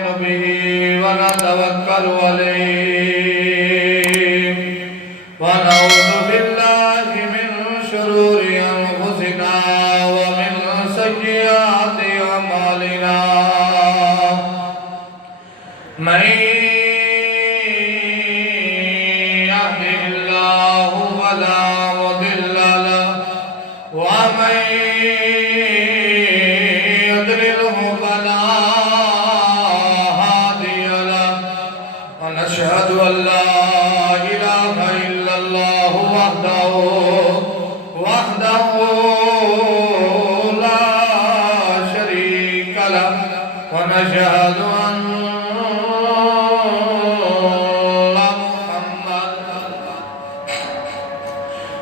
نؤمن به ونتوكل عليه ونعوذ بالله من شرور أنفسنا ومن سيئات أعمالنا من يهده الله فلا مضل له ومن يضلله فلا هادي له ونشهد أن لا إله إلا الله وحده لا شريك له ونشهد أن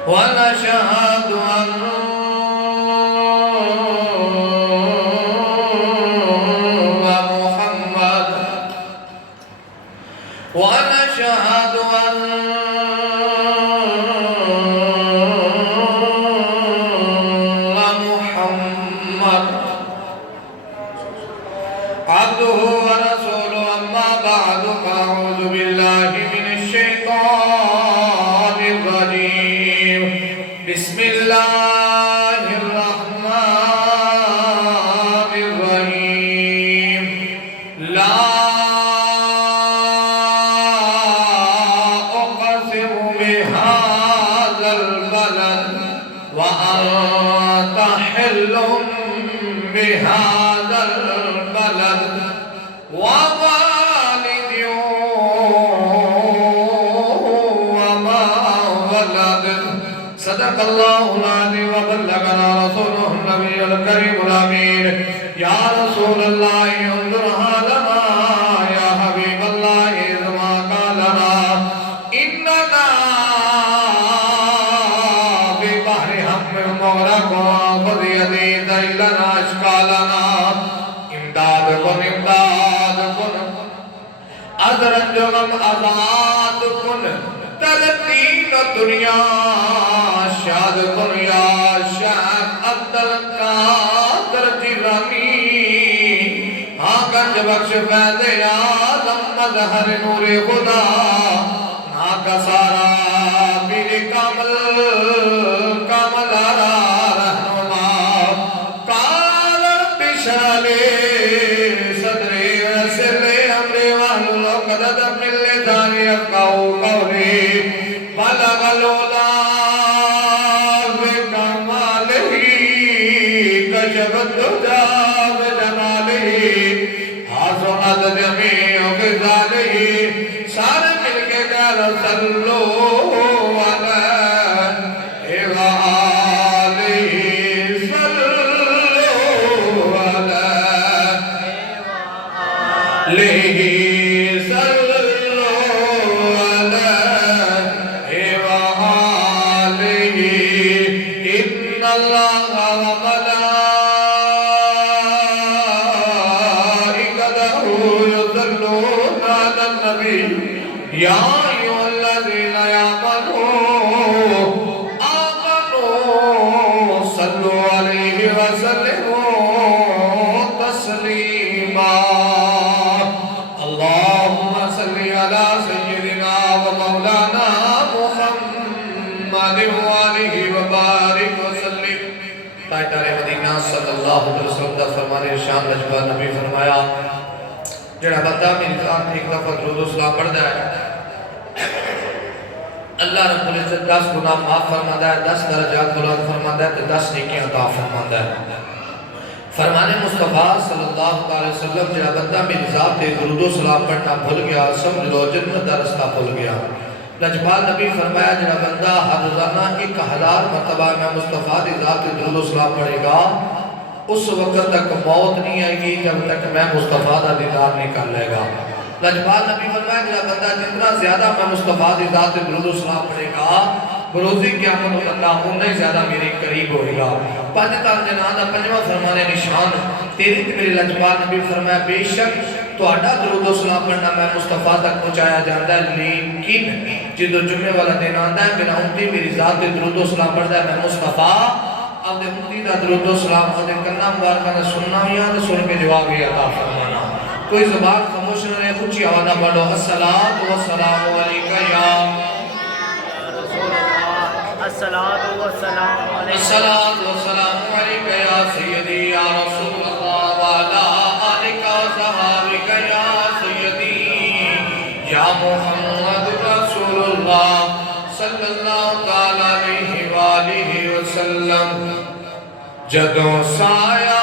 ونشهد أن محمد ونشهد أن محمد عبده ورسوله أما بعد فأعوذ بالله من الشيطان الرجيم بسم الله الرحمن الرحيم لا أقسم بهذا البلد وأنت حل بهذا البلد ووالد وما ولد صدق الله العظيم وبلغنا رسوله النبي الكريم الأمين يا رسول الله انظر حالنا يا حبيب الله إذ ما قالنا إننا ببحر هم مغرق وخذ يديد لنا أشكالنا امداد کن ادرج غم آزاد کن ترتین دنیا شاد کن یا شاہ عبدالقادر جیلانی گنج بخش فیض عالم مظہر نور خدا کا سارا پیر کامل آرا رہنما کالر پشالے صدرے رسلے امرے واہلو قدد ملے دانی افقاو قولی بلغ الولا بکمالہی کشف الدجا بجمالہی حاصلت جمیع غزالہی سارے مل کے گل صلو علیہ وآلہ صلو علیہ یا ایھا الذین آمنوا صلوا علیہ وسلموا تسلیما اللہم صلی علی سیدنا و مولانا محمد وآلہ وبارک وسلم تاجدار مدینہ صلی اللہ علیہ وسلم دا فرمانے شان لجبہ نبی فرمایا جڑا بندہ میری ذات ایک دفعہ درود و سلام پڑھتا ہے اللہ رب العزت 10 گناہ معاف فرماتا ہے 10 درجات بلند فرماتا ہے تو 10 نیکیاں عطا فرماتا ہے فرمانے مصطفیٰ صلی اللہ علیہ وسلم جڑا بندہ میری ذات تے درود و سلام پڑھنا بھول گیا سمجھ لو جنت دا رستہ بھول گیا لجپال نبی فرمایا جڑا بندہ ہر روزانہ 1000 مرتبہ میں مصطفیٰ دی ذات تے درود و سلام پڑھے گا اس وقت تک موت نہیں آئے گی جب تک میں مصطفیٰ دا دیدار نہیں کر لے گا لجپال نبی فرمایا جڑا بندہ جتنا زیادہ میں مصطفیٰ دی ذات تے درود و سلام پڑھے گا بروزی قیامت اللہ انہیں زیادہ میرے قریب ہوئے گا پاکستان جنان دا پنجواں فرمانے نشان تیری تے میرے لجپال نبی فرمایا بے شک تو آڈا درود و سلام پڑھنا میں مصطفیٰ تک پہنچایا جاندہ ہے لیکن جدو جمعے والا دن آندہ ہے بنا امتی میری ذات تے درود و سلام پڑھتا ہے میں مصطفیٰ اب دے امتی دا درود و سلام خود کرنا مبارکہ دا سننا ہویا دا سن کے جواب ہی عطا فرمانا کوئی زبان خاموش نہ رہے، اونچی آواز نہ پڑھو۔ الصلاۃ والسلام علیکہ یا رسول اللہ، الصلاۃ والسلام علیکہ الصلاۃ والسلام علیکہ یا سیدی یا رسول اللہ وعلا آلکہ وصحابکہ یا سیدی یا محمد رسول اللہ صلی اللہ تعالیٰ علیہ وآلہ وسلم۔ جدوں سایہ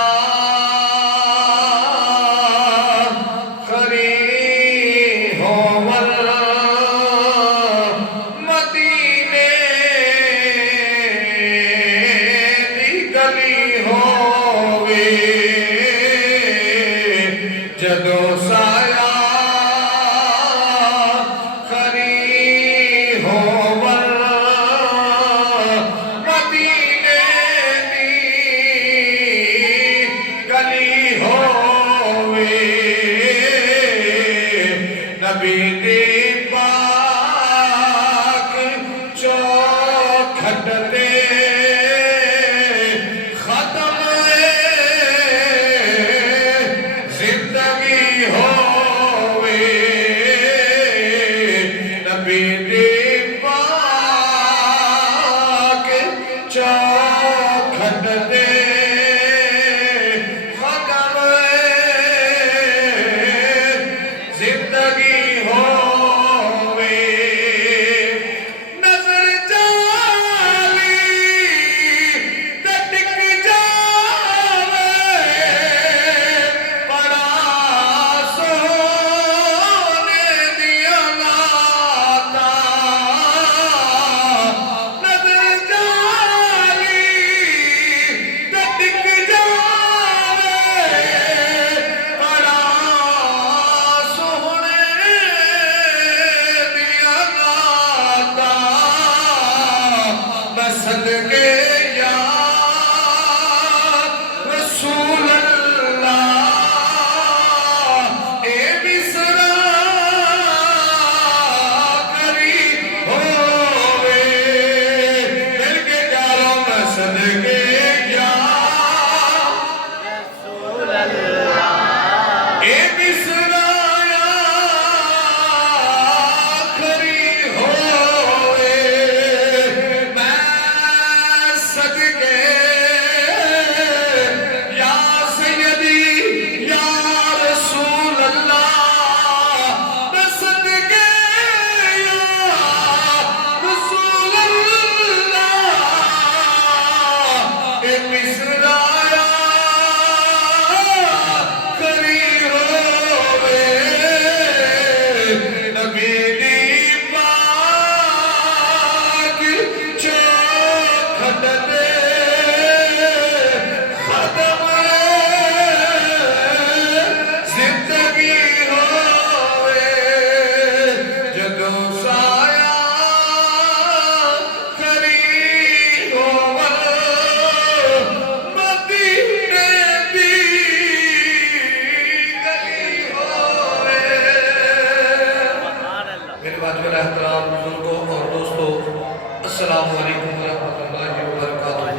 السلام علیکم ورحمۃ اللہ وبرکاتہ۔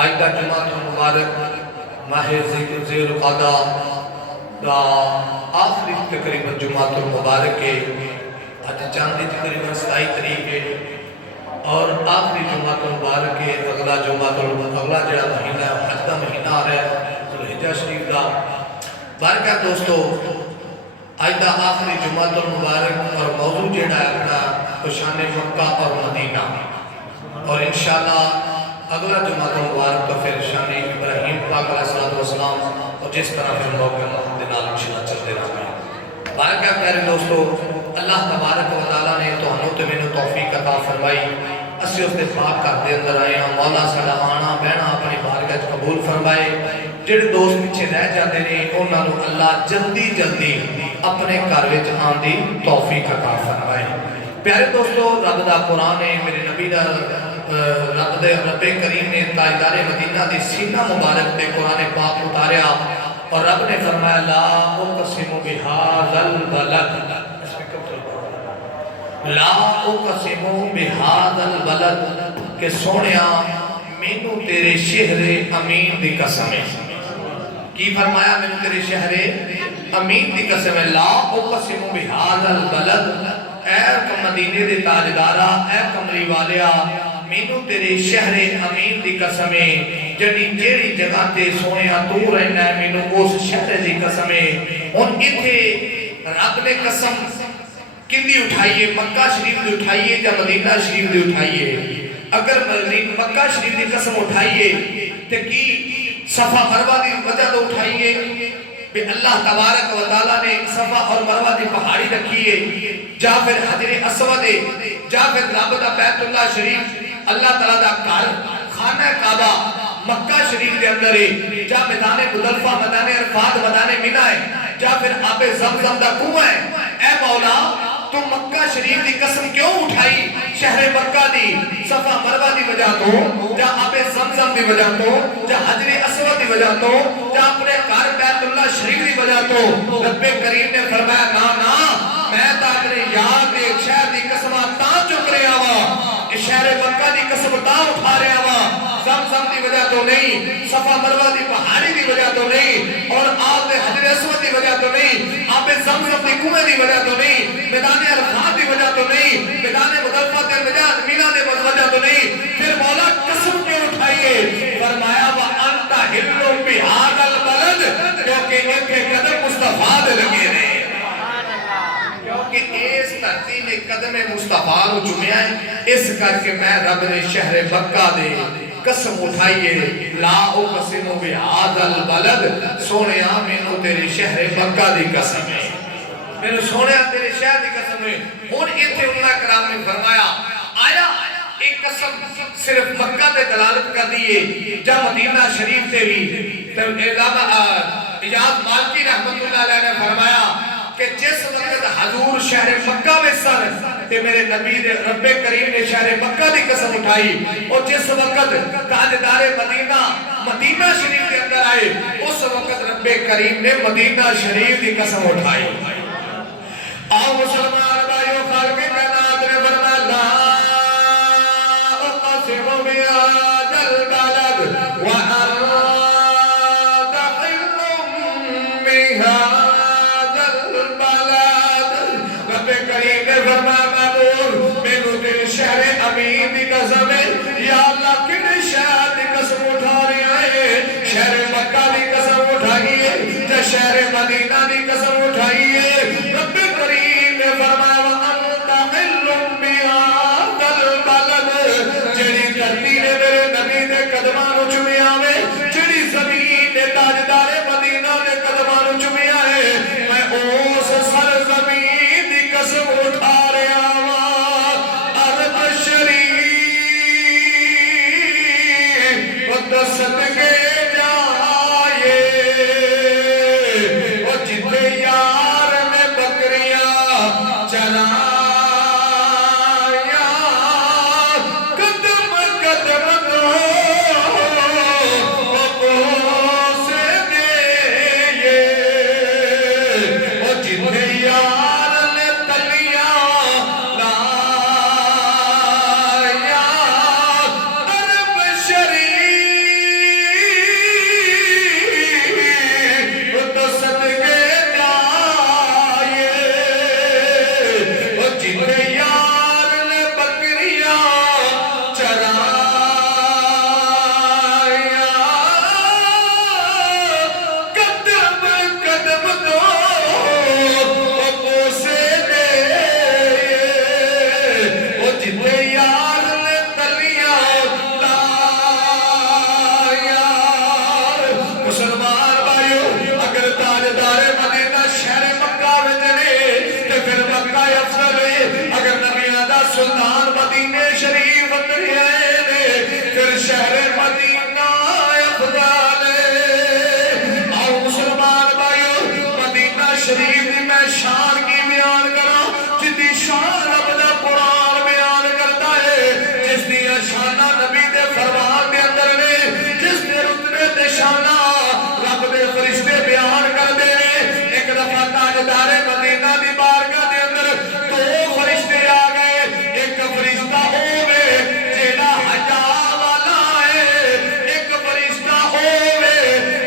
آئندہ جمعہ مبارک ماہ ذی القعدہ دا آخری تقریباً جمعہ مبارک ہے۔ آج چاندی تقریباً 27 تاریخ ہے اور آخری جمعہ مبارک ہے۔ اگلا جمعہ اگلا جڑا مہینہ ہے حج دا مہینہ آ رہا ہے ذوالحجہ شریف دا۔ بارکہ دوستو آئندہ آخری جمعہ مبارک اور موضوع جڑا ہے اپنا شان مکہ اور مدینہ، اور انشاءاللہ اگلا جمعہ مبارک تو پھر شان ابراہیم پاک علیہ السلام اور جس طرح پھر موقع محمد نال انشاءاللہ چلتے رہا ہے۔ بارکہ پیارے دوستو اللہ تبارک و تعالیٰ نے تو ہنو تو میں توفیق عطا فرمائی، اسی اس دے پاک کر دے اندر آئے ہیں۔ مولا ساڑا آنا بہنا اپنی بارگاہ قبول فرمائے۔ جڑے دوست پیچھے رہ جاتے ہیں انہاں نو اللہ جلدی جلدی اپنے گھر وچ آن دی توفیق عطا فرمائے۔ پیارے دوستو رب دا قرآن ہے، میرے نبی دا رب کریم نے تاجدار مدینہ دی سینہ مبارک تے قرآن پاک اتاریا اور رب نے فرمایا لا اقسم بہذا البلد، لا اقسم بہذا البلد کہ سونیا مینوں تیرے شہر امین دی قسم ہے۔ کی فرمایا میں نے تیرے شہر امین دی قسم لا اقسم بہذا البلد، اے مدینے دے تاجدارا، اے کمری والیا، مینوں تیرے شہر امین دی قسم جیڑی جگہ تے سونیا تو رہنا ہے، مینوں اس شہر دی قسم ہن ایتھے رب نے قسم کندی اٹھائیے، مکہ شریف دی اٹھائیے یا مدینہ شریف دی اٹھائیے؟ اگر مکہ شریف دی قسم اٹھائیے تے کی صفا مروہ دی وجہ تو اٹھائیے کہ اللہ تبارک و تعالیٰ نے صفا اور مروہ دی پہاڑی رکھیے، جا پھر حجر اسود، جا پھر رب دا بیت اللہ شریف، اللہ تعالیٰ دا گھر خانہ کعبہ مکہ شریف دے اندر ہے، جا میدان مزدلفہ، میدان عرفات، میدان منی ہے، جا پھر آب زمزم دا کنواں ہے۔ اے مولا تو مکہ شریف دی قسم کیوں اٹھائی؟ شہر مکہ دی صفا مروہ دی وجہ تو، جا آب زمزم دی وجہ تو، جا حجر اسود دی وجہ تو، جا اپنے گھر بیت اللہ شریف دی وجہ تو رب کریم نے فرمایا نا میں تا اپنے یاد دے شہر دی قسمہ تا چک رہے آوا، اس شہر مکہ دی قسم تا اٹھا رہے آوا، زمزم دی وجہ تو نہیں، صفا مروہ دی پہاڑی دی وجہ تو نہیں، اور آب حجر اسود دی وجہ تو نہیں، آب زمزم دی کنویں دی وجہ تو نہیں، میدان عرفات دی وجہ تو نہیں، میدان مزدلفہ تے میدان مینا دے وجہ تو نہیں، پھر مولا قسم کیوں اٹھائیے؟ فرمایا وَأَنْتَ حِلٌّ بِهَذَا الْبَلَدِ، کیونکہ ایک قدم مصطفیٰ دے لگے رہے، کیونکہ اس دھرتی میں قدم مصطفیٰ رو چمیا ہے، اس کر کے میں رب نے شہر مکہ دے قسم اٹھائیے لا اقسم بہذا البلد، سونیا مینوں تیرے شہر مکہ دی قسم ہے، مینوں سونیا تیرے شہر دی قسم ہے۔ ہن ایتھے علماء کرام نے فرمایا آیا ایک قسم صرف مکہ تے دلالت کر دیئے جا مدینہ شریف تے بھی، تو علامہ ایاز مالکی رحمت اللہ علیہ نے فرمایا کہ جس وقت حضور شہر مکہ میں سر تے میرے نبی رب کریم نے شہر مکہ دی قسم اٹھائی، اور جس وقت تاجدار مدینہ شریف کے اندر آئے اس وقت رب کریم نے مدینہ شریف دی قسم اٹھائی۔ آؤ مسلمان بھائیو، خالق کائنات نے فرمایا لا اقسم بہذا البلد وانت حل بہذا البلد، رب کریم نے فرمایا معبود مینوں تیرے شہر امین دی قسم ہے، یا اللہ کنے شہر دی قسم اٹھا رہے ہیں؟ شہر مکہ دی قسم اٹھائیے یا شہر مدینہ دی قسم اٹھائیے؟ رب کریم نے فرمایا وَأَنْتَ حِلٌّ بِهَذَا الْبَلَدِ، جڑی دھرتی نے میرے نبی دے قدماں نوں چومیا وے، جڑی زمین نے تاجدار مدینہ دے قدماں نوں چومیا ہے، میں اس سرزمین دی قسم اٹھا رہا ہاں، عرب شریف وہ صدقے جائے، وہ جتنے یار نے بکریاں چرایا، قدم قدم دو سے دے، وہ جتنے یار نے تلیاں لایا، عرب شریف وہ تو صدقے جائے، وہ جتنے یار نے بکریاں چرایا، قدم قدم دو سے دے، وہ جتنے یار نے تلیاں لایا۔ مسلمان بھائیو، اگر تاجدار مدینہ شہر مکہ میں چلے تو پھر مکہ افضل ہے، اگر نبیوں دا سلطان مدینے شریف اندر ہے پھر شہر مدینہ افضل ہے۔ آؤ مسلمان بھائیو، مدینہ شریف دی میں شان کی بیان کرا، جتنی شان رب دا قرآن بیان کرتا ہے، جس دی شانہ نبی دے فرمان دے اندر نے، جس نے رتبے تے شانہ رب دے فرشتے بیان کر دے نے۔ ایک دفعہ تاجدار مدینہ دی بارگاہ دے اندر دو فرشتے آ گئے، ایک فرشتہ ہووے جیڑا حیا والا ہے، ایک فرشتہ ہووے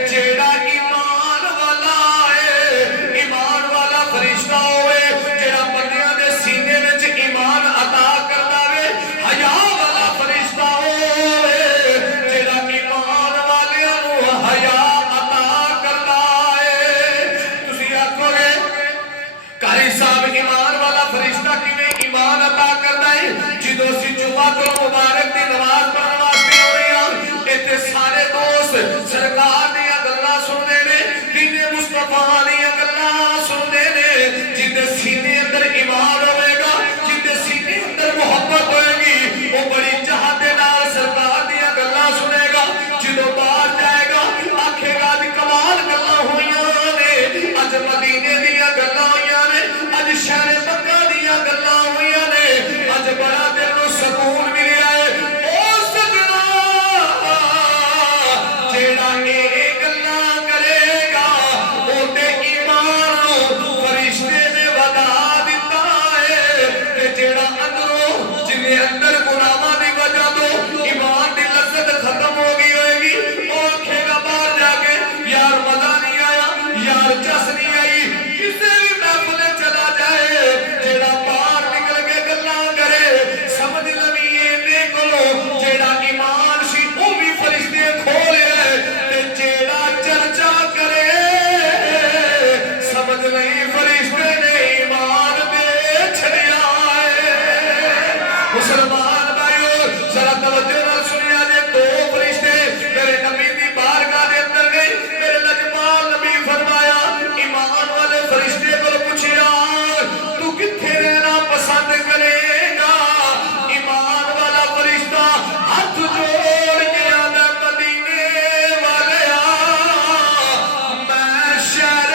جیڑا ایمان مصطفیٰ دیا گلاں سننے نے جندے سینے اندر ایمان ہوئے گا جندے سینے اندر محبت ہوئے گی وہ بڑی چاہتے نال سرکار دیا گلاں سنے گا جدو باہر جائے گا آکھے گا دی کمال گلاں ہویاں نے اج مدینے دیا گلاں ہویاں نے اج شہر مکہ دیا گلاں ہویاں نے اج بڑا دل نو سکون ملیا ہے او سجنا جیڑا اے گلاں کرے گا او تے ایمان نو فرشتے نے ودا دتا ہے کہ جیڑا اندروں جنے اندر گناہاں دی وجہ تو ایمان دی لذت ختم ہو گئی ہوئے گی او آکھے گا باہر جا کے یار مزہ نہیں آیا یار چس نہیں آئی کسے بھی محفل چلا جائے جیڑا باہر نکل کے گلاں کرے سمجھ لوی اینے کولو جیڑا ایمان سی او بھی فرشتے کھولے تے جیڑا چرچا کرے سمجھ نہیں فرشتے نے ایمان دے چھڑیا ہے مسلمان بھائیو ذرا توجہ نال سنیا جے دو فرشتے میرے نبی دی بارگاہ دے اندر گئے میرے لجپال نبی فرمایا ایمان والے فرشتے کو پوچھیا تو کتھے رہنا پسند کرے گا ایمان والا فرشتہ ہاتھ جوڑ کے آدھا مدینے والیا میں شہر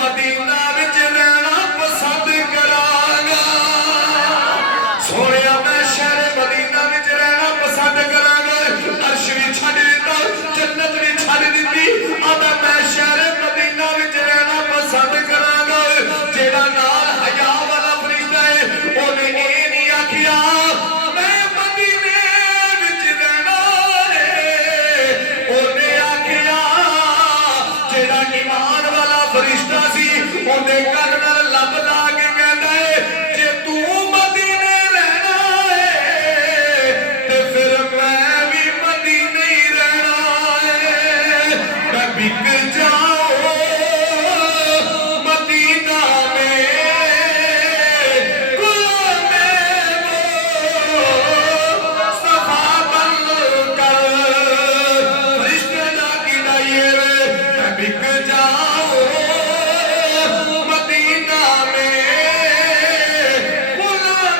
مدینہ وچ رہنا پسند کراں گا سونیا میں شہر مدینہ وچ رہنا پسند کراں گا عرش بھی چھڈ دتا جنت بھی چھڈ دتی آدھا میں شہر مدینہ وچ رہنا پسند کراں گا جیڑا نال حیا والا فرشتہ ہے اونے اے نہیں آکھیا میں مدینے وچ رہنا ہے اونے آکھیا جیڑا ایمان والا فرشتہ سی اونے کن نال لب لا کے کہندا ہے جے تو مدینے رہنا ہے تے پھر میں بھی مدینے ہی رہنا ہے میں بک جاؤں مدینہ میں غلام وہ صفا بن کر فرشتے دا کی دائیے میں بک جاؤں مدینہ میں غلام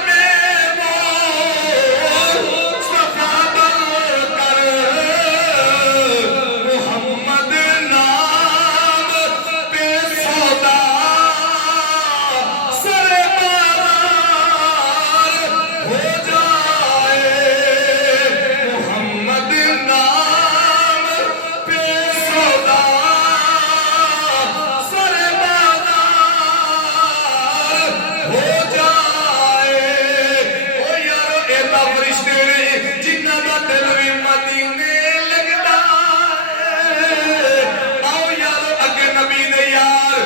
وہ صفا بن کر محمد نام پہ سودا سر بار ہو جائے محمد نام پہ سودا سر بار ہو جائے او یارو ایتا فرشتے نے جنہ دا دل بھی مدینے لگتا ہے آؤ یارو اگے نبی دے یار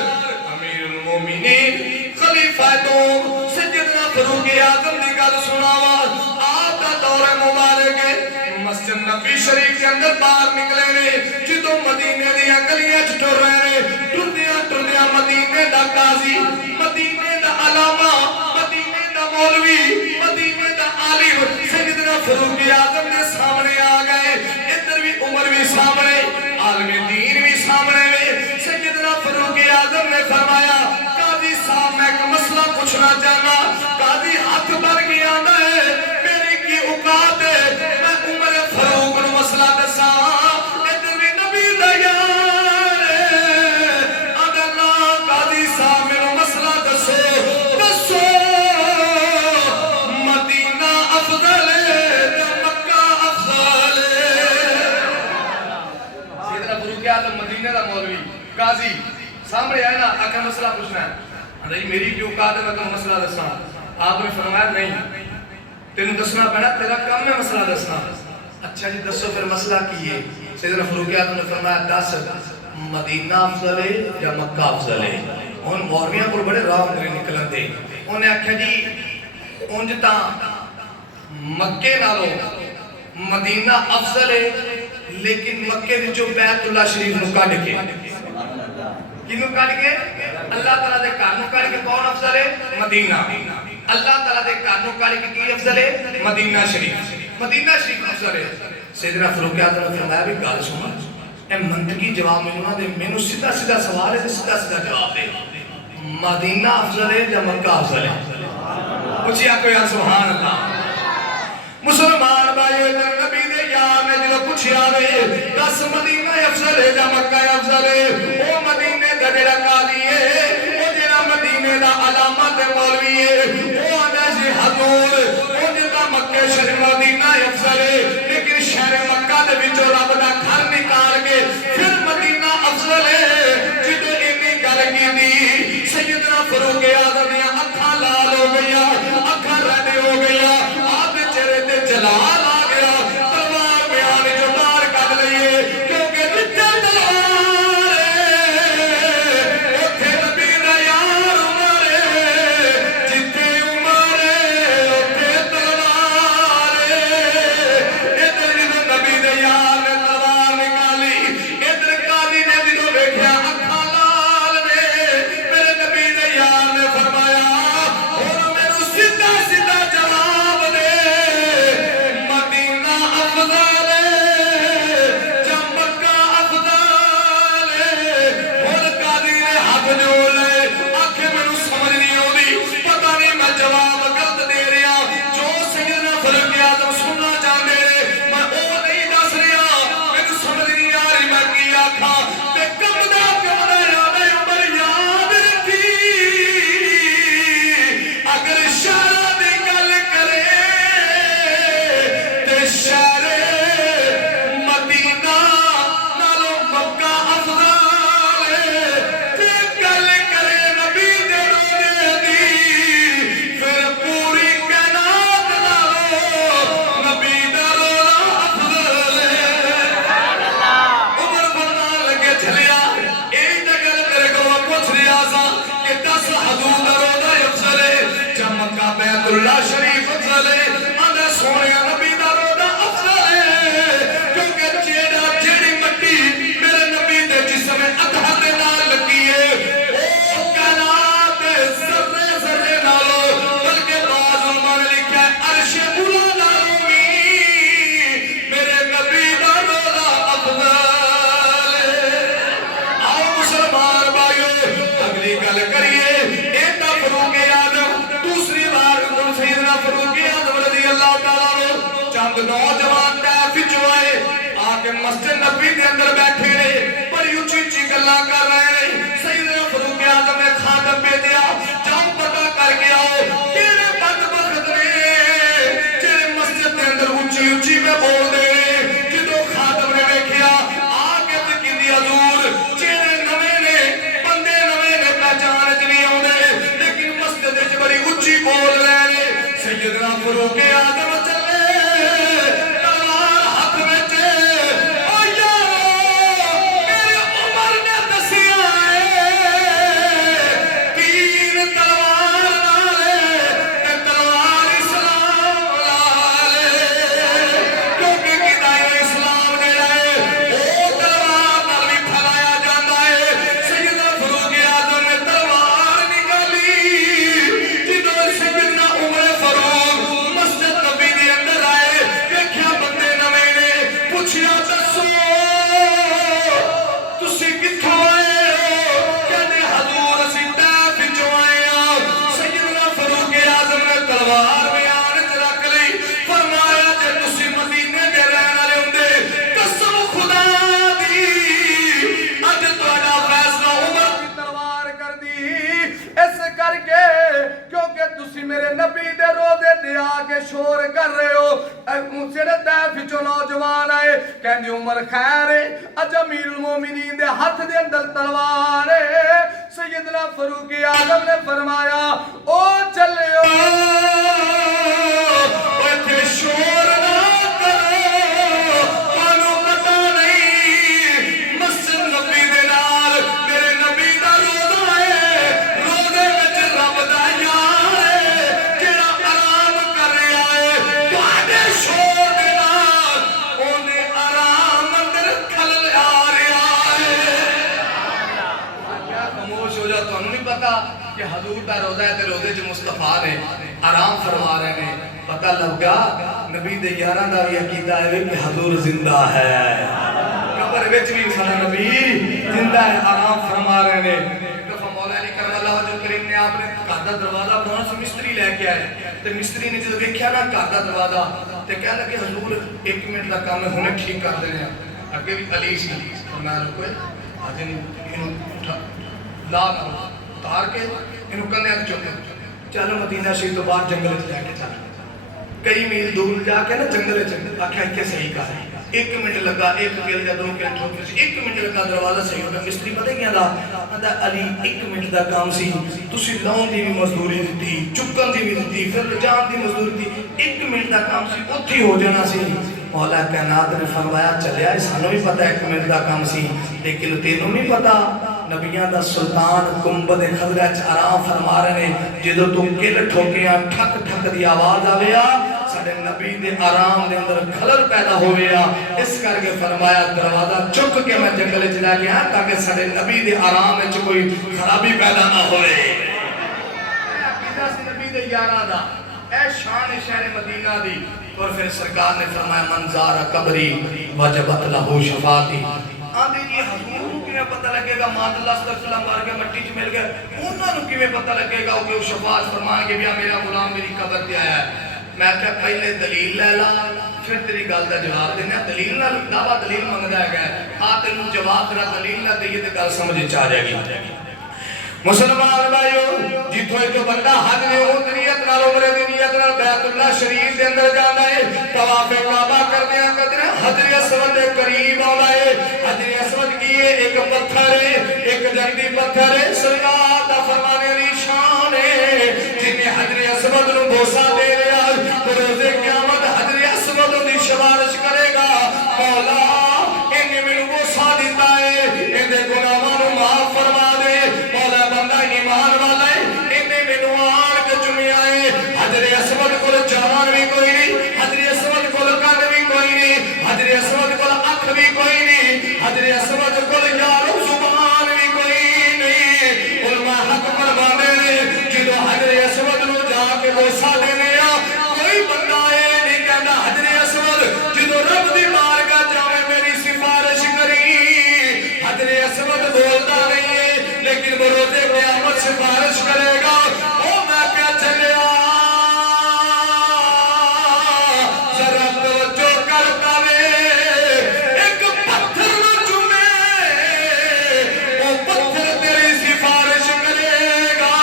امیر المومنین خلیفہ دوم سیدنا فاروق اعظم دی گل سناوا آپ دا دور مبارک ہے مسجد نبی شریف کے اندر باہر نکلے نے جدو مدینے دیا گلیاں چ ٹر رہے نے ٹردیاں ٹردیاں مدینے دا قاضی مدینے دا علامہ مدینے دا مولوی مدینے دا عالم سیدنا فاروق اعظم کے سامنے آ گئے ادھر بھی عمر بھی سامنے عالم دین بھی سامنے میں سیدنا فاروق اعظم نے فرمایا قاضی صاحب میں ایک مسئلہ پوچھنا چاہنا قاضی ہاتھ بھر گیا ہے میری کی اوقات ہے میں عمر فاروق نو مسئلہ دساں ادھر بھی نبی دا یار اللہ قاضی صاحب میرے مسئلہ دسو مدینہ افضل ہے یا مکہ افضل ہے سیدنا فاروق اعظم مدینہ دا مولوی قاضی سامنے آئے نا آکھا مسئلہ پوچھنا ہے نہیں میری کیوں اوقات ہے میں تمہیں مسئلہ دسنا آپ نے فرمایا نہیں تینوں دسنا پڑا تیرا کام ہے مسئلہ دسنا اچھا جی دسو پھر مسئلہ کیے سیدنا فاروق اعظم نے فرمایا دس مدینہ افضل ہے یا مکہ افضل ہے ان مولویاں کو بڑے راہ اندر نکلن دے انہیں آکھا جی اونجتا مکے نالو مدینہ افضل ہے لیکن مکے دی جو بیت اللہ شریف نو کڈ کے کینو کڈ کے اللہ تعالیٰ دے گھر نو کڈ کے کون افضل ہے مدینہ اللہ تعالیٰ دے گھر نو کڈ کے کی افضل ہے مدینہ شریف افضل ہے سیدنا فاروق اعظم نے فرمایا بھی گل سن اے منطقی جواب میں نو سیدھا سیدھا سوال ہے سیدھا سیدھا جواب دے مدینہ افضل ہے یا مکہ افضل ہے پوچھیا کوئی سبحان اللہ مسلمان بھائیو ادھر نبی دے یار نے جلو پوچھیا وے دس مدینہ افضل ہے یا مکہ افضل ہے او مدینے دا جڑا قاضی ہے او جڑا مدینے دا علامت مولوی ہے او آندا سی حضور او جڑا مکہ شریف مدینہ افضل ہے لیکن شہر مکہ دے وچوں رب دا گھر نکال کے پھر مدینہ افضل ہے جدوں اینی گل کیتی سیدنا فاروق اعظم دیاں اکھاں لال ہو گئیاں اکھاں ریڈ ہو گئیاں آپ دے چہرے تے جلال آ گیا تلوار بیان جو مار کر لئیے کیونکہ جتھے تلوار ہے اوتھے نبی دا یار عمر ہے جتھے عمر ہے اوتھے تلوار ہے ادھر جدوں نبی دے یار نے تلوار نکالی ادھر قاضی نے جدوں ویکھیا اکھاں لال نے میرے نبی دے یار نے فرمایا ہن مینوں سیدھا سیدھا جواب دے مدینہ افضل ہے یا مکہ افضل ہے ہن قاضی نے ہاتھ جوڑ لے آکھے مینوں سمجھ نہیں آوندی پتہ نہیں میں جواب غلط دے رہا جو سیدنا فاروق اعظم سننا چاہندے نے میں او نہیں دس رہا مینوں سمجھ نہیں آ رہی میں کی آکھاں تے کمدا یاد عمر یاد رکھی اگر شہر دی گل کرے تے شہر مدینہ نالوں مکہ افضل ہے تے گل کرے نبی دے روزے دی پھر پوری کائنات نالوں نبی دا روزہ افضل ہے عمر فرمان لگے چلیا اے جگہ تیرے کو پوچھ رہا سا کہ دس حضور دا روزہ افضل ہے یا مکہ بیت اللہ شریف افضل ہے آندا سونیا نبی دا روزہ افضل ہے کیونکہ جیڑی مٹی میرے نبی دے جسم اطہر دے نال لگی ہے او کائنات ذرے ذرے نالوں بلکہ بعض علماء نے لکھا ہے عرش اولا نالوں بھی میرے نبی دا روزہ افضل ہے آؤ مسلمان بھائیو اگلی گل کریے ایتا فاروق اعظم دوسری بار سیدنا فاروق اعظم رضی اللہ تعالیٰ عنہ چند نوجوان طائف وچوں آئے آ کے مسجد نبی دے اندر بیٹھے نے بڑی اونچی اونچی گلاں کر رہے نے سیدنا فاروق اعظم نے خادم بھیجیا جاؤ پتہ کر کے آؤ کیڑے بدبخت نے جڑے مسجد دے اندر اونچی اونچی میں بول دے جدوں خادم نے ویکھیا آ کے تے کیندی حضور چہرے نویں نے بندے نویں نے پہچان وچ نہیں آوندے لیکن مسجد وچ بڑی اونچی بول رہے نے سیدنا فاروق اعظم چلے تلوار ہاتھ وچ او یارو میرے عمر نے دسیا تین تلوار نالے تے تلوار اسلام نالے کیونکہ کتاب اسلام جڑا ہے او تلوار نال بھی پھیلایا جاندا ہے سیدنا فاروق اعظم نے تلوار نکالی جدوں سیدنا عمر فاروق مسجد نبی دے اندر آئے ویکھیا بندے نویں نے پوچھیا دسو تسی کتھوں آئے ہو کہندے حضور اسی طائف وچوں آئے ہاں سیدنا فاروق اعظم نے تلوار بیان وچ رکھ لئی فرمایا جے تسی مدینے دے رہن والے ہوندے قسم خدا دی اج تہاڈا فیصلہ عمر دی تلوار کر دی اس کر کے کیونکہ تسی میرے نبی دے روزے تے آ کے شور کر رہے ہو جڑے طائف وچوں نوجوان آئے کہندے عمر خیر ہے اج امیر المومنین دے ہاتھ دے اندر تلوار ہے سیدنا فاروق اعظم نے فرمایا او چلیو ایتھے شور نہ کرو تانوں پتہ نہیں مسجد نبی دے نال میرے نبی دا روزہ ہے روزے وچ رب دا یار ہے جڑا آرام کر رہا ہے تواڈے شور دے نال اونے آرام اندر کھل آ رہا ہے کیا خاموش ہو جا تانوں نہیں پتا کہ حضور دا روزہ ہے تے روزے چ مصطفیٰ نے آرام فرما رہے ہیں پتہ لگا نبی دے یاراں دا بھی عقیدہ ہے کہ حضور زندہ ہے قبر قبر وچ بھی سارا نبی زندہ ہے آرام فرما رہے نے دفعہ مولا علی کرم اللہ وجہ کریم نے آپ نے گھر دا دروازہ بنانا سی مستری لے کے آئے تے مستری نے جب دیکھیا نا گھر دا دروازہ تے کہنے لگے حضور 1 منٹ دا کام ہے ہنے ٹھیک کر دینے ہیں اگے بھی علی سی فرمایا رکو آج انہوں لا نہ اتار کے انہوں کنے چک چلو مدینہ شریف تو باہر جنگل چ جا کے چل کئی میل دور جا کے نا جنگل چ آخیا اتنے صحیح کر 1 منٹ لگا 1 گل یا 2 گل ٹھوک 1 منٹ لگا دروازہ صحیح ہو گیا مستری پتہ کیا دا علی 1 منٹ دا کام سی تسی لاؤن دی بھی مزدوری دیتی چکن دی بھی دیتی پھر جان دی مزدوری دی 1 منٹ دا کام سی اتھی ہو جانا سی مولا کائنات نے فرمایا چلیا سانوں بھی پتہ 1 منٹ دا کام سی لیکن تینوں نہیں پتہ نبیاں دا سلطان گنبد خضرا چ آرام فرما رہے نے جدوں تو گل ٹھوکیاں ٹھک ٹھک دی آواز آویا ساڈے نبی دے آرام دے اندر خلل پیدا ہویا اس کر کے فرمایا دروازہ چک کے میں جنگل چ لے گیا تاکہ ساڈے نبی دے آرام وچ کوئی خرابی پیدا نہ ہوئے عقیدہ سے نبی دے یاراں دا اے شان شہر مدینہ دی اور پھر سرکار نے فرمایا منظار قبری وجبت لہو شفاعتی آندے جی حضور کو کیویں پتہ لگے گا ماد اللہ صلی اللہ علیہ وسلم مٹی چ مل گئے انہاں نوں کیویں پتہ لگے گا کہ وہ شفاعت فرمائیں گے بھی میرا غلام میری قبر تے آیا ہے میں کہا پہلے دلیل لے لا پھر تیری گل دا جواب دینا دلیل نہ دعویٰ دلیل منگدا ہے آ تینوں جواب تیرا دلیل نہ دئیے تے گل سمجھ چ آ جائے گی مسلمان بھائیو جتھوں ایک بندہ حج نے اون نیت نال عمرے دی نیت نال بیت اللہ شریف دے اندر جاندا ہے طواف کعبہ کردیاں کردیاں حجر اسود دے قریب آوندا ہے حجر اسود کی ایک پتھر ہے ایک جنگی پتھر ہے سرکار دا فرمانے دی شان ہے جن نے حجر اسود نو بوسا دے لیا روز قیامت حجر اسود دی شمارش کرے گا مولا انہیں مینوں بوسا دیتا ہے ان دے گناہاں نو معاف فرما دے مولا بندہ ایمان والا ہے انہیں مینوں آن کے چمیا ہے حجر اسود کول جان بھی کوئی نہیں حجر اسود کول کان بھی کوئی نہیں حجر اسود کول اکھ بھی کوئی نہیں حجر اسود کول یارو زبان بھی کوئی نہیں علماء حق فرماتے ہیں جدوں حجر اسود نو جا کے بوسا دینے آ کوئی بندہ ہے نہیں کہندا حجر اسود جدوں رب دی بارگاہ جاوے میری سفارش کری حجر اسود بولدا نہیں ہے لیکن وہ روزے قیامت سفارش کرے گا او میں کیا چلیا ذرا توجہ کر پاوے ایک پتھر نو چومے وہ پتھر تیری سفارش کرے گا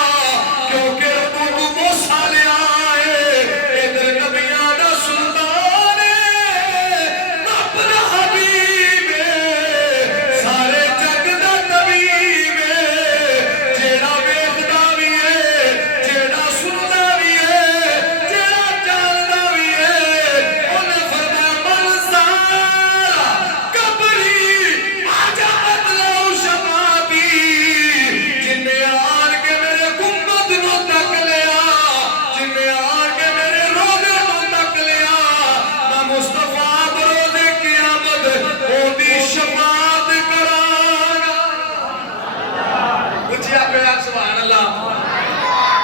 کیونکہ تو بوسا لیا ہے ادھر نبیاں دا سلطان ہے اپنا حبیب ہے سارے جگ دا طبیب ہے جیڑا ویکھدا وی ہے جیڑا سندا وی ہے جیڑا جاندا وی ہے انہیں فرمایا منظار قبری عجبت لو شفاعتی جن نے آن کے میرے گنبد نو تک لیا جن نے آن کے میرے روزے نو تک لیا میں مصطفیٰ بروز قیامت اودی شفاعت کراں گا اچھا پیا سبحان اللہ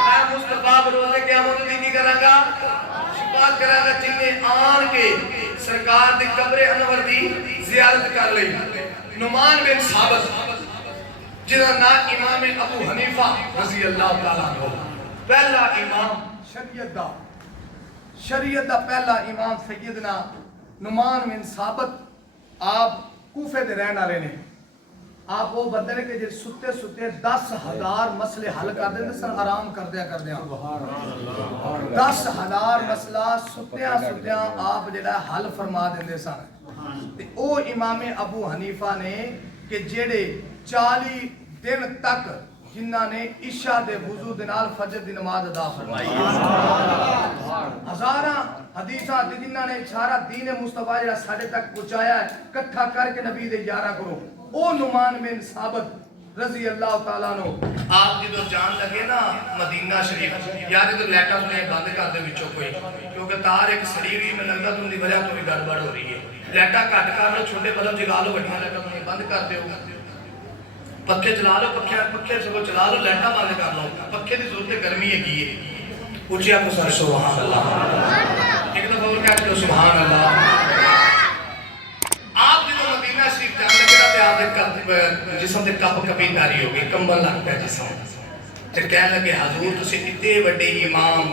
میں مصطفیٰ بروز قیامت دی کی کراں گا شفاعت کراں گا جن نے آن کے سرکار دی قبر انور دی زیارت کر لئی نعمان بن ثابت جنہاں نام امام ابو حنیفہ رضی اللہ تعالیٰ عنہ پہلا امام شریعت دا پہلا امام سیدنا نعمان بن ثابت آپ کوفے دے رہن والے نے آپ وہ بندے نے کہ جے ستے ستے 10,000 مسئلے حل کر دیں سن آرام کردیا 10,000 مسئلہ ستیاں آپ جڑا حل فرما دیں سن تے او امام ابو حنیفہ نے کہ جڑے 40 دن تک جنہاں نے عشاء دے وضو دے نال فجر دی نماز ادا فرمائی ہزاراں حدیثاں جنہاں نے سارا دین مصطفیٰ جڑا ساڈے تک پہنچایا ہے اکٹھا کر کے نبی دے یارا کرو او نعمان بن ثابت رضی اللہ تعالیٰ عنہ آپ جدو جان لگے نا مدینہ شریف یار جدو لیٹا سنے بند کر دے وچوں کوئی کیونکہ تار ایک سڑی ہوئی میں لگتا تم دی وجہ تو بھی گڑبڑ ہو رہی ہے لیٹا کٹ کر لو چھوٹے بلب جگا لو بڑیاں لیٹا تمہیں بند کر دیو پکھے چلا لو پکھے سگو چلا لو لیٹا بند کر لو پکھے دی ضرورت گرمی ہے کی ہے اچھیا کو سر سبحان اللہ ایک دفعہ اور کہہ لو سبحان اللہ آپ جدو مدینہ شریف جان لگے جسم تے کپ کپی تاری ہو گئی کمبل لگ پیا جسم تے کہنے لگے حضور تسی اتنے بڑے امام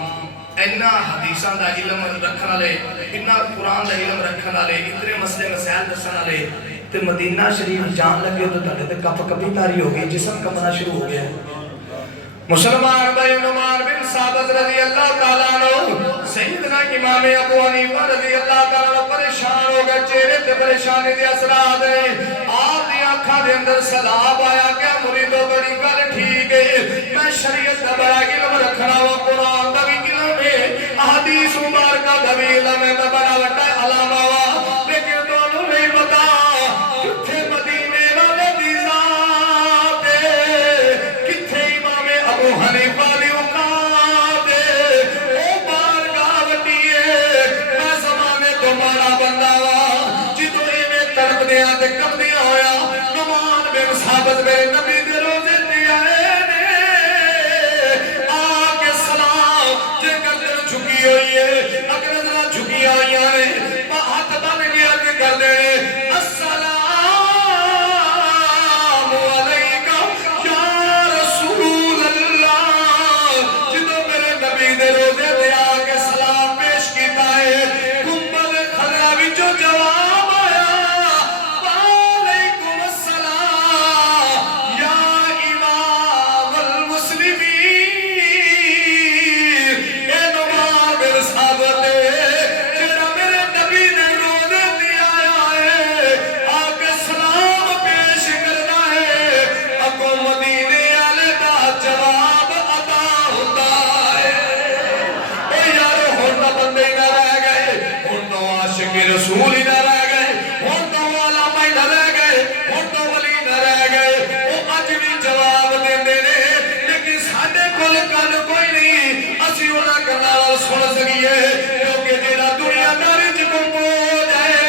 اینا حدیثاں دا علم رکھن والے اتنا قرآن دا علم رکھن والے اتنے مسئلے مسائل دسن والے تے مدینہ شریف جان لگے تو تہاڈے تے کپ کپی تاری ہو گئی جسم کمنا شروع ہو گیا مسلمان بھائی نعمان بن ثابت رضی اللہ تعالیٰ عنہ سیدنا امام ابو حنیفہ رضی اللہ تعالیٰ عنہ پریشان ہو گئے چہرے تے پریشانی دے اثرات ہیں آپ دی آنکھاں دے اندر سلاب آیا کہ مریدو بڑی گل ٹھیک ہے میں شریعت دا بڑا علم رکھنا وا قرآن دا بھی علم ہے احادیث مبارکہ دا بھی علم ہے میں بڑا وڈا علامہ وا لیکن تانوں نہیں پتا کتھے مدینے والے دی ذات ہے کتھے امام ابو حنیفہ دی اوقات ہے او بارگاہ وڈی ہے میں زمانے تو ماڑا بندہ وا جدوں ایویں تڑپدیاں تے کمدیاں ہویا نعمان بن ثابت میرے نبی دے روزے تے آئے نے آ کے سلام جے گردن جھکی ہوئی ہے اگر نظراں جھکی ہوئیاں نے ہاتھ بن کے عرض کر دے السلام علیکم یا رسول اللہ جدوں میرے نبی دے روزے تے آ کے سلام پیش کیتا ہے گنبد خضرا وچوں جواب آیا وعلیکم السلام یا امام المسلمین اے نعمان بن ثابت جڑا میرے نبی دے روزے تے آیا ہے آ کے سلام پیش کرنا ہے اگوں مدینے والے دا جواب عطا ہوتا ہے اے یار ہن تو بندے نہ رہ گئے ہن تو عاشق رسول ہی نہ رہ گئے ہن تو علامہ ہی نہ رہ گئے ہن تو ولی نہ رہ گئے او اج بھی جواب دیندے نے لیکن ساڈے کول کن کوئی نہیں اسی انہاں گلاں نال سن سکیے کیونکہ جیڑا دنیا داری چ گم ہو جائے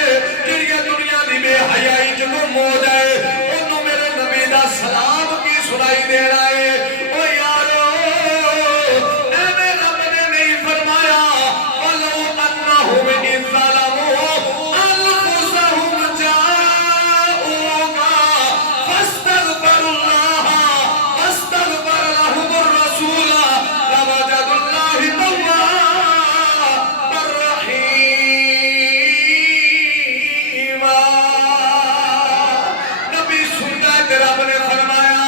جڑی دنیا دی بے حیائی چ گم ہو جائے اونوں میرے نبی دا سلام کی سنائی دینا ہے او یارو ایویں رب نے نہیں فرمایا ولو انہم اذ ظلموا انفسہم جاؤوک فاستغفروا اللہ واستغفر لهم الرسول لوجدوا اللہ توابا رحیما نبی سنتا ہے کہ رب نے فرمایا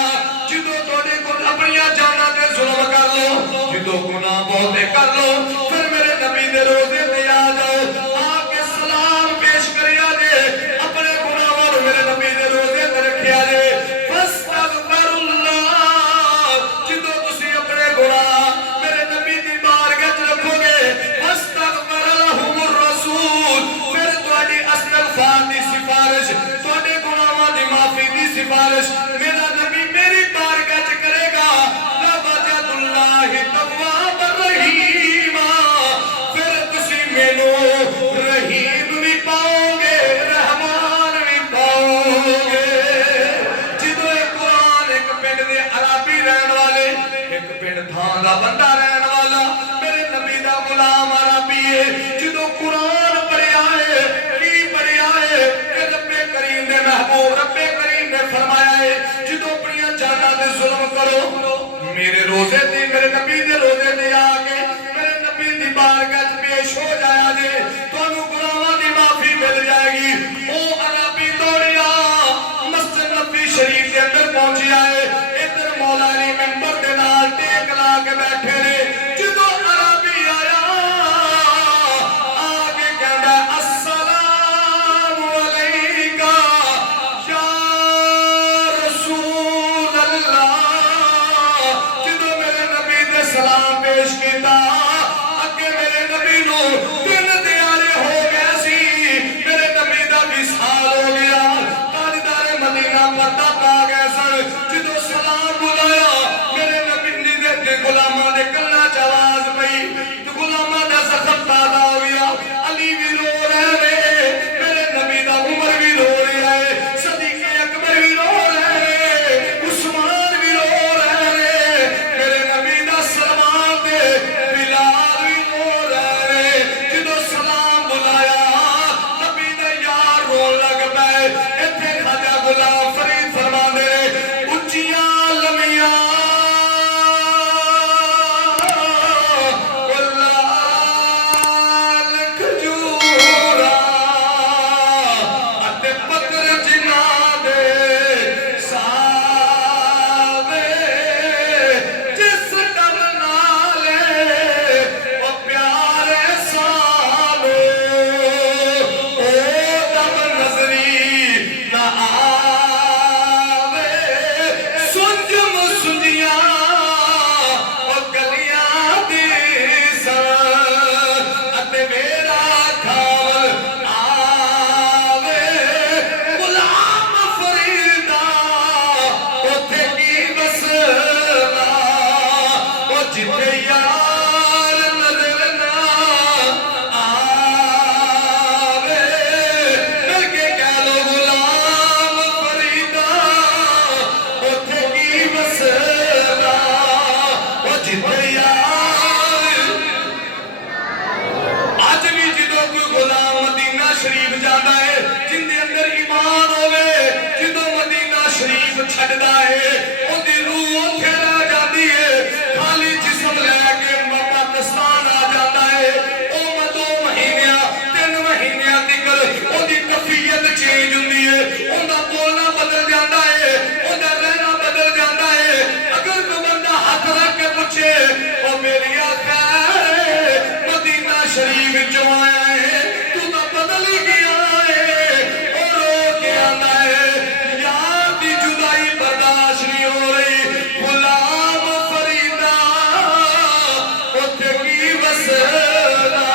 جدوں تواڈے کول اپنیاں جاناں تے ظلم کر لو جدوں گناہ بہتے کر لو پھر میرے نبی دے روزے تے آ جاؤ آ کے سلام پیش کریا جے اپنے گناہاں نوں میرے نبی دے روزے تے رکھیا جے فاستغفر اللہ جدوں تسی اپنے گناہ میرے نبی دی بارگاہ وچ رکھو گے فاستغفر لهم الرسول پھر تواڈی استغفار دی سفارش تواڈے گناہاں دی معافی دی سفارش میرا نبی میری بارگاہ وچ کرے گا لوجد اللہ تواب الرحیم پھر تسی مینوں رحیم بھی پاؤ گے رحمان بھی پاؤ گے جدوں اے قرآن ایک پنڈ دے عربی رہن والے ایک پنڈ تھان دا بندہ رہن والا میرے نبی دا غلام عربی ہے جدوں قرآن پڑھیا ہے کی پڑھیا ہے کہ رب کریم دے محبوب رب کریم نے فرمایا ہے جدوں اپنیاں جاناں تے ظلم کرو میرے روزے تے میرے نبی دے روزے تے آ کے میرے نبی دی بارگاہ وچ پیش ہو جایا جے تانوں گناہاں دی معافی مل جائے گی او عربی دوڑیا مسجد نبی شریف دے اندر پہنچیا ہے ادھر مولا علی منبر دے نال ٹیک لا کے بیٹھے نے جدوں عربی آیا آ کے کہندا السلام علیکا یا رسول اللہ جدوں میرے نبی دے سلام پیش کیتا اگے میرے نبی نوں دل دیارے ہو گئے سی میرے نبی دا وصال ہو گیا تاجدار مدینہ پردہ پا گئے سن جدوں سلام بلایا میرے نبی دے غلاماں دے کلاں چ آواز پئی تے غلاماں دا زخم تازہ ہو گیا علی بھی رو رہے نے میرے نبی دا عمر بھی رو رہا ہے صدیق اکبر بھی رو رہے نے عثمان بھی رو رہے نے میرے نبی دا سلمان دے بلال بھی رو رہے نے جدوں سلام بلایا نبی دا یار رو لگ پئے ایتھے خواجہ غلام جتے یار نظر نہ آوے مل کے کہہ لو غلام فریدا اوتھے کی وسدا وہ جتے یار آج بھی جدو کوئی غلام مدینہ شریف جانا ہے جن دے اندر ایمان ہوئے جدو مدینہ شریف چھڑدا ہے ان دی روح اوتھے رہ جاتی ہے خالی جسم لے کے پاکستان آ جاتا ہے او 2 مہینے 3 مہینے تکر او دی کیفیت چینج ہوندی ہے اون دا بولنا بدل جاتا ہے اون دا رہنا بدل جاتا ہے اگر کوئی بندہ ہاتھ رکھ کے پوچھے او میری آقا مدینہ شریف جو آیا ہے تو بدل ہی گیا ہے اور رو کے آنا ہے یار دی جدائی برداشت نہیں ہو رہی غلام فریدا اوتھے کی وسدا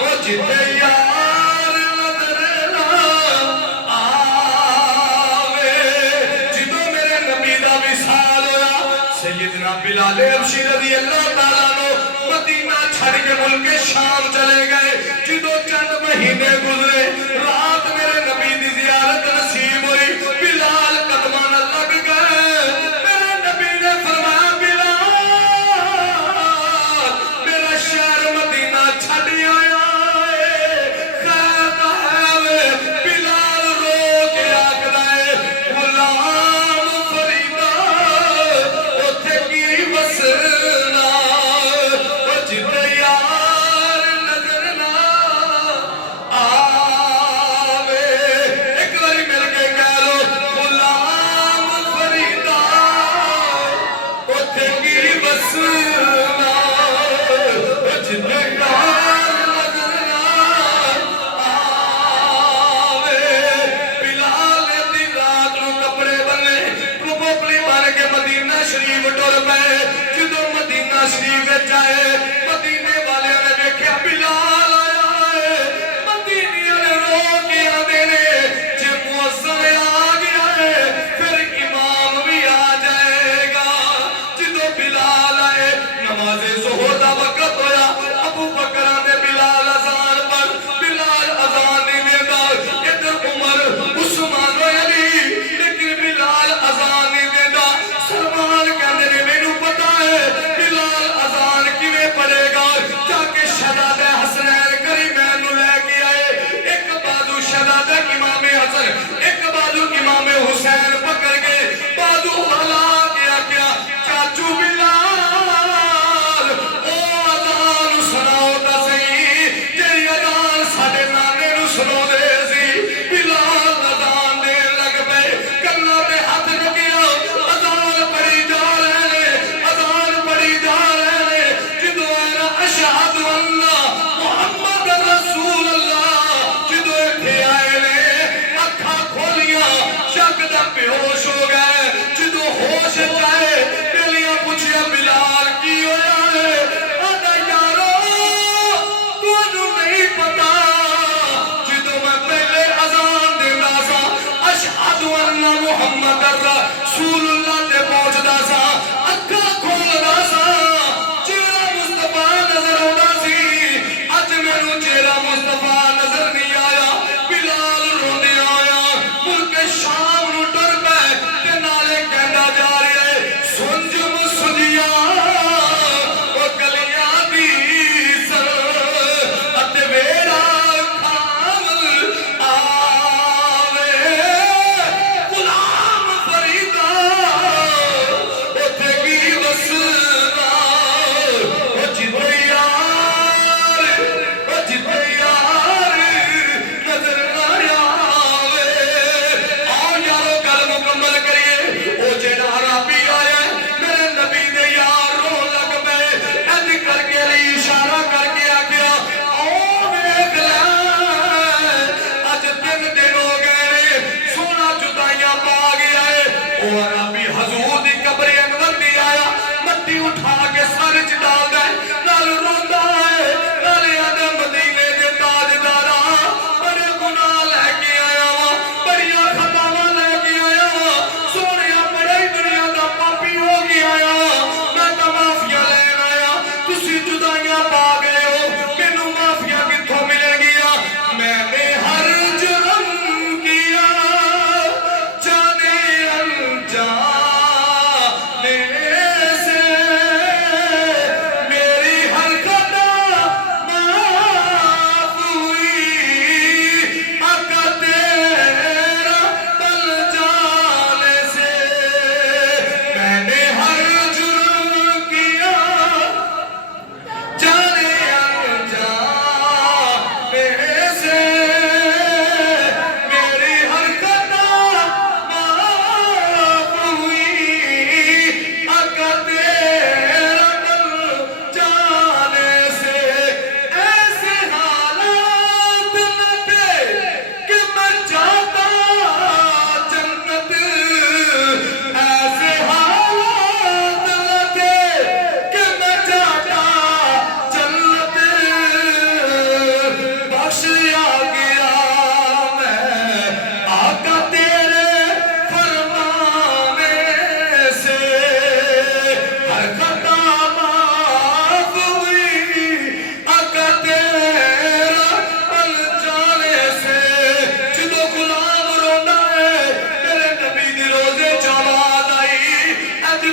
وہ جتے یار نظر نہ آوے جدو میرے نبی دا وصال ہویا سیدنا بلال حبشی رضی اللہ تعالیٰ عنہ مدینہ چھڑ کے ملک شام چلے گئے جدو چند مہینے گزرے رات میرے نبی دی زیارت نصیب ہوئی بلال قدمان لگ گئے میرے نبی نے فرمایا بلال میرا شہر مدینہ چھڑ آیا ہے خیر ہے بلال رو کے آکھدا ہے غلام فریدا اوتھے کی وسنا وہ جتے یار نظر نہ آوے ایک باری مل کے کہہ لو غلام فریدا اوتھے کی وسنا وہ جتے یار نظر نہ آوے بلال نے دی رات نو کپڑے بنے پوپلی بن کے مدینہ شریف ٹر پئے جدو مدینہ شریف وچ آئے مدینے والے نے دیکھا بلال آیا ہے مدینے والے رو کے آندے نے جے مؤذن آ گیا ہے پھر امام بھی آ جائے گا جدو بلال آئے نماز ظہر دا وقت ہویا ابو بکر نے بلال اذان پر بلال اذان نہیں دیندا ادھر عمر عثمان و علی لیکن بلال اذان نہیں دیندا سلمان کہندے نے مینوں پتہ ہے بلال اذان کیویں پڑھے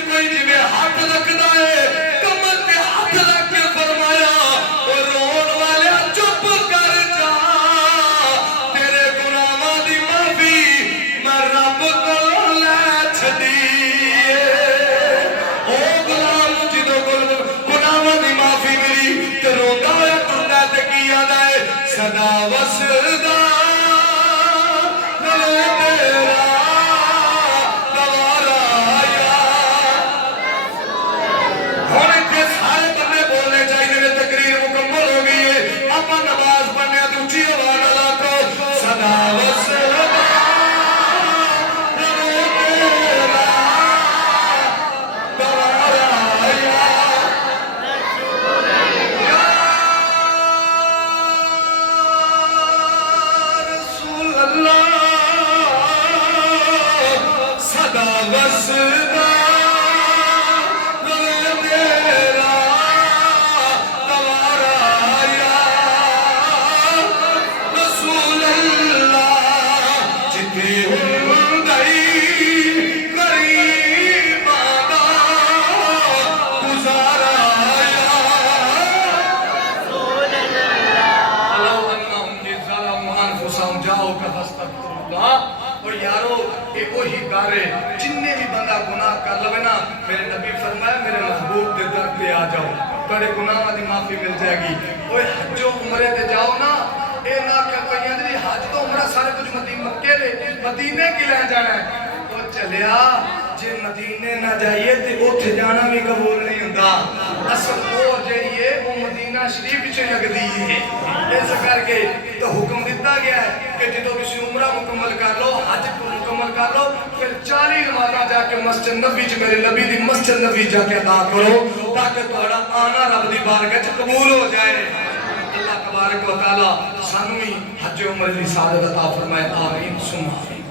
کوئی جی میں ہاتھ رکھدا ہے کمر تے ہاتھ رکھ کے فرمایا اور رون والے چپ کر جا تیرے گناہاں دی معافی میں رب کو لے چھڈی او غلام جدوں گناہاں دی معافی ملی تے روندا ہویا ٹردا تے کی آندا ہے صدا وسدا جننے بھی بندہ گناہ کر لوے نا میرے نبی فرمایا میرے محبوب دے در پہ آ جاؤ بڑے گناہ دی معافی مل جائے گی اوے حج و عمرے تے جاؤ نا اے نہ کہ کوئی اندری حج تو عمرہ سارے کچھ مکے دے مدینے کی لے جانا ہے او چلیا جے مدینے نہ جائیے تے اوتھے جانا بھی قبول نہیں ہوندا اصل وہ جڑی ہے وہ مدینہ شریف وچ لگدی ہے اس کر کے تو حکم دیتا گیا ہے کہ جدوں تسی عمرہ مکمل کر لو حج مکمل کر لو پھر 40 نمازاں جا کے مسجد نبی وچ میرے نبی دی مسجد نبی جا کے ادا کرو تاکہ تہاڈا آنا رب دی بارگاہ وچ قبول ہو جائے اللہ تبارک و تعالی سانو حج عمرے دی سعادت عطا فرمائے آمین ثم آمین